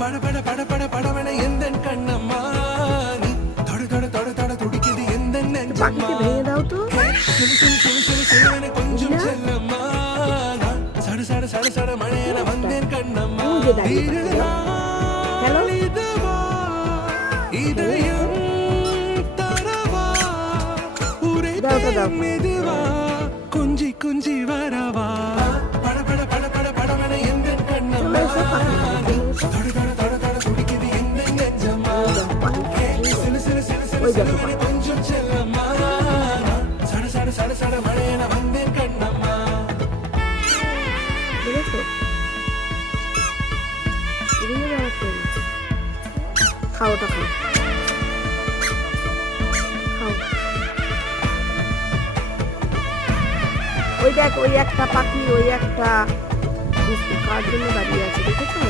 பட பட பட பட படவன எந்தன் கண்ணம்மா நீ தொட தொட தொட தொட துடிக்குது எந்தன் நெஞ்சம்மா পাখিকে ভেঙে দাও তো சிலு சிலு சிலு சிலு சிலுவன கொஞ்சம் செல்லம்மா நான் சட சட சட சட மழையன வந்தேன் கண்ணம்மா হ্যালো இதுவா இதயம் தரவா உரைத்தேன் மெதுவா கொஞ்சி கொஞ்சி வரவா பட பட பட பட படவன எந்தன் கண்ணம்மா தொட தொட தொட தொட துடிக்குது எந்தன் நெஞ்சம்மா சிலு சிலு சிலு சிலு சிலுவன கொஞ்சம் செல்லம்மா நான் சட சட சட சட மழையன வந்தேன் கண்ணம்மா বুঝেছো এদিকে বেড়াচ্ছে খাও ওটা খাও খাও ওই দেখ ওই একটা পাখি ওই একটা বিস্কুট খাওয়ার জন্য দাঁড়িয়ে আছে দেখেছো